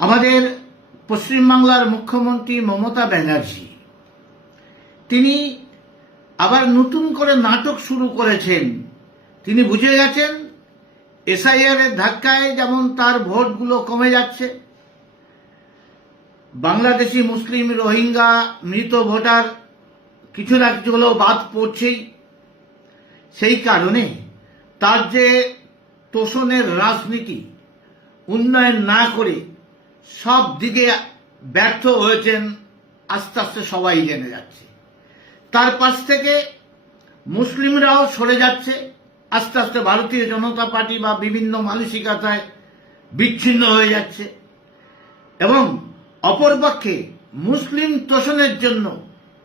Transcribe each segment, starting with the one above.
আমাদের পশ্চিমবাংলার মুখ্যমন্ত্রী মমতা ব্যানার্জি, তিনি আবার নতুন করে নাটক শুরু করেছেন। তিনি বুঝে গেছেন, এসআইআর এর ধাক্কায় যেমন তার ভোটগুলো কমে যাচ্ছে, বাংলাদেশি মুসলিম রোহিঙ্গা মৃত ভোটার কিছু হলেও বাদ পড়ছেই। সেই কারণে তার যে তোষণের রাজনীতি, উন্নয়ন না করে সব দিকে ব্যর্থ হয়েছেন, আস্তে আস্তে সবাই জেনে যাচ্ছে। তার পাশ থেকে মুসলিমরাও সরে যাচ্ছে, আস্তে আস্তে ভারতীয় জনতা পার্টি বা বিভিন্ন মানসিকতায় বিচ্ছিন্ন হয়ে যাচ্ছে। এবং অপরপক্ষে মুসলিম তোষণের জন্য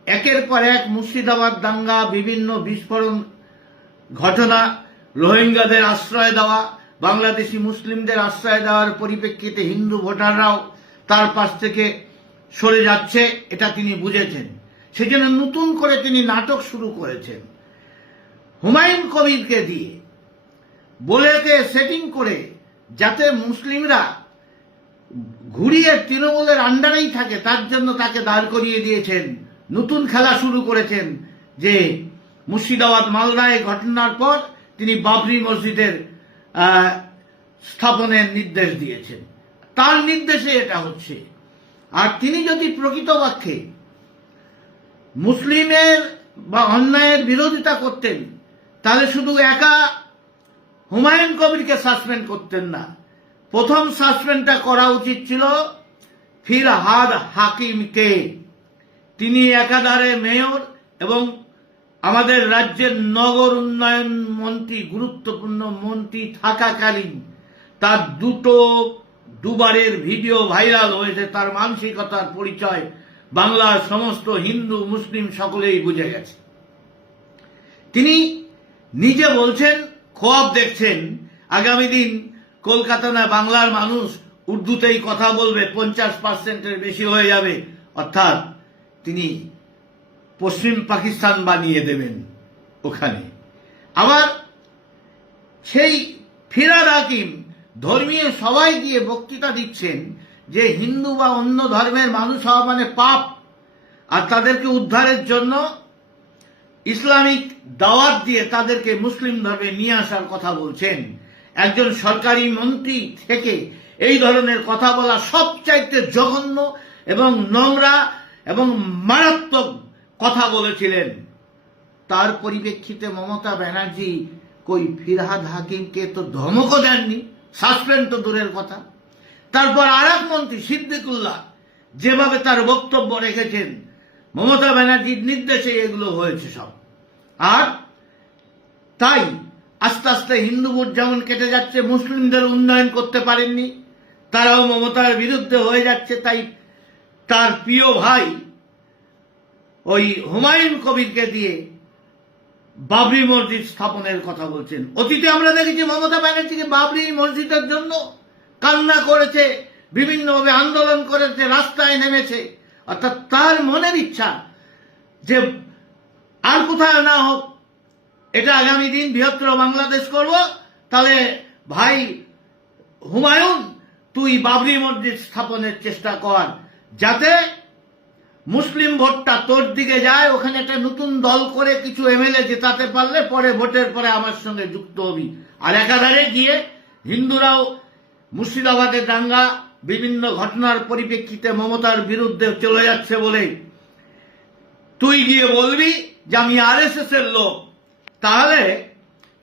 একের পর এক মুর্শিদাবাদ দাঙ্গা, বিভিন্ন বিস্ফোরণ ঘটনা, রোহিঙ্গাদের আশ্রয় দেওয়া বাংলাদেশি মুসলিমদের আশ্রয় দেওয়ার পরিপ্রেক্ষিতে হিন্দু ভোটাররাও তার পাশ থেকে সরে যাচ্ছে, এটা তিনি বুঝেছেন। সেজন্য নতুন করে তিনি নাটক শুরু করেছেন। হুমায়ুন কবিরকে দিয়ে। বলেতে সেটিং করে যাতে মুসলিমরা ঘুরিয়ে তৃণমূলের আন্ডারেই থাকে, তার জন্য তাকে দাঁড় করিয়ে দিয়েছেন। নতুন খেলা শুরু করেছেন যে মুর্শিদাবাদ মালদায় ঘটনার পর তিনি বাবরি মসজিদের স্থাপনের নির্দেশ দিয়েছেন। তার নির্দেশে এটা হচ্ছে। আর তিনি যদি প্রকৃতপক্ষে মুসলিমের বা অন্যায়ের বিরোধিতা করতেন, তাহলে শুধু একা হুমায়ুন কবিরকে সাসপেন্ড করতেন না। প্রথম সাসপেন্ডটা করা উচিত ছিল ফিরহাদ হাকিমকে। তিনি একাধারে মেয়র এবং আমাদের রাজ্যের নগর উন্নয়ন মন্ত্রী, গুরুত্বপূর্ণ মন্ত্রী থাকাকালীন তার দুটো দুবারের ভিডিও ভাইরাল হয়েছে, তার মানসিকতার পরিচয় বাংলার সমস্ত হিন্দু, মুসলিম সকলেই বুঝে গেছে। তিনি নিজে বলছেন, খোয়াব দেখছেন, আগামী দিন কলকাতা না বাংলার মানুষ উর্দুতেই কথা বলবে, পঞ্চাশ পার্সেন্টের বেশি হয়ে যাবে। অর্থাৎ তিনি পশ্চিম পাকিস্তান বানিয়ে দেবেন ওখানে। আবার সেই ফিরাদ হাকিম ধর্মীয় সবাই গিয়ে বক্তৃতা দিচ্ছেন যে হিন্দু বা অন্য ধর্মের মানুষ হওয়া মানে পাপ, আর তাদেরকে উদ্ধারের জন্য ইসলামিক দাওয়াত দিয়ে তাদেরকে মুসলিম ধর্মে নিয়ে আসার কথা বলছেন। একজন সরকারি মন্ত্রী থেকে এই ধরনের কথা বলা সবচাইতে জঘন্য এবং নোংরা এবং মারাত্মক কথা বলেছিলেন। তার পরিপ্রেক্ষিতে মমতা ব্যানার্জি, কই ফিরহাদ হাকিমকে তো ধমকও দেননি সাসপেন্ড তো দূরের কথা। তারপর আর এক মন্ত্রী, সিদ্দিকুল্লাহ, যেভাবে তার বক্তব্য রেখেছেন, মমতা ব্যানার্জির নির্দেশে এগুলো হয়েছে সব। আর তাই আস্তে আস্তে হিন্দু ভোট যেমন কেটে যাচ্ছে, মুসলিমদের উন্নয়ন করতে পারেননি, তারাও মমতার বিরুদ্ধে হয়ে যাচ্ছে, তাই তার প্রিয় ভাই ওই হুমায়ুন কবিরকে দিয়ে বাবরি মসজিদ স্থাপনের কথা বলছেন। অতীতে আমরা দেখেছি মমতা ব্যানার্জিকে বাবরি মসজিদের জন্য কান্না করেছে, বিভিন্নভাবে আন্দোলন করেছে, রাস্তায় নেমেছে। অর্থাৎ তার মনের ইচ্ছা যে আর কোথাও না হোক, এটা আগামী দিন বৃহত্তর বাংলাদেশ করব। তাহলে ভাই হুমায়ুন, তুই বাবরি মসজিদ স্থাপনের চেষ্টা কর, যাতে মুসলিম ভোটটা তোর দিকে যায়, ওখানে একটা নতুন দল করে কিছু এমএলএ জেতাতে পারলে পরে ভোটের পরে আমার সঙ্গে যুক্ত হবি। আর একাধারে গিয়ে হিন্দুরাও মুর্শিদাবাদের দাঙ্গা, বিভিন্ন ঘটনার পরিপ্রেক্ষিতে মমতার বিরুদ্ধে চলে যাচ্ছে বলে তুই গিয়ে বলবি যে আমি আর এর লোক। তাহলে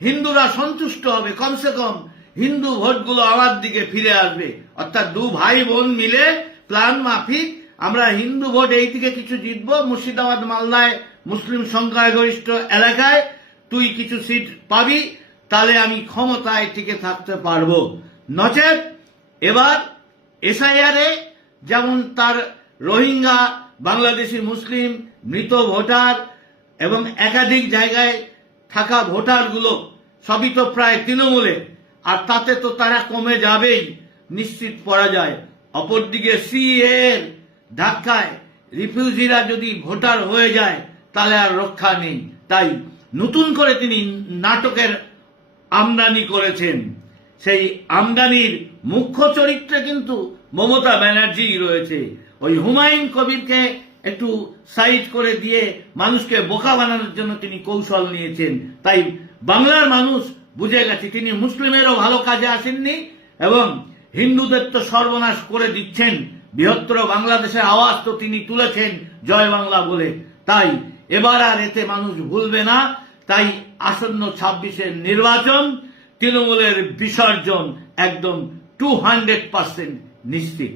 হিন্দুরা সন্তুষ্ট হবে, কমসে কম হিন্দু ভোটগুলো আমার দিকে ফিরে আসবে। অর্থাৎ দু ভাই বোন মিলে প্ল্যান মাফিক আমরা হিন্দু ভোট এই দিকে কিছু জিতবো। মুর্শিদাবাদ, মালদায় মুসলিম সংখ্যাগরিষ্ঠ এলাকায় তুই কিছু সিট পাবি, তাহলে আমি ক্ষমতায় টিকে থাকতে পারব। নচেত এবার এসআইআরে যেমন তার রোহিঙ্গা, বাংলাদেশি মুসলিম, মৃত ভোটার এবং একাধিক জায়গায় থাকা ভোটারগুলো, সবই তো প্রায় তৃণমূলে, আর তাতে তো তারা কমে যাবেই, নিশ্চিত পড়া যায়। অপরদিকে সিএ এর ধাক্কায় রিফিউজিরা যদি ভোটার হয়ে যায়, তাহলে আর রক্ষা নেই। তাই নতুন করে তিনি নাটকের আমদানি করেছেন। সেই আমদানির মুখ্য চরিত্রে কিন্তু মমতা ব্যানার্জি রয়েছে। ওই হুমায়ুন কবিরকে একটু সাইড করে দিয়ে মানুষকে বোকা বানানোর জন্য তিনি কৌশল নিয়েছেন। তাই বাংলার মানুষ বুঝে গেছে, তিনি মুসলিমেরও ভালো কাজে আসেননি এবং হিন্দুদের তো সর্বনাশ করে দিচ্ছেন। বৃহত্তর বাংলাদেশের আওয়াজ তো তিনি তুলেছেন জয় বাংলা বলে। তাই এবার আর এতে মানুষ ভুলবে না। তাই আসন্ন ছাব্বিশের নির্বাচন তৃণমূলের বিসর্জন একদম টু হান্ড্রেড পার্সেন্ট নিশ্চিত।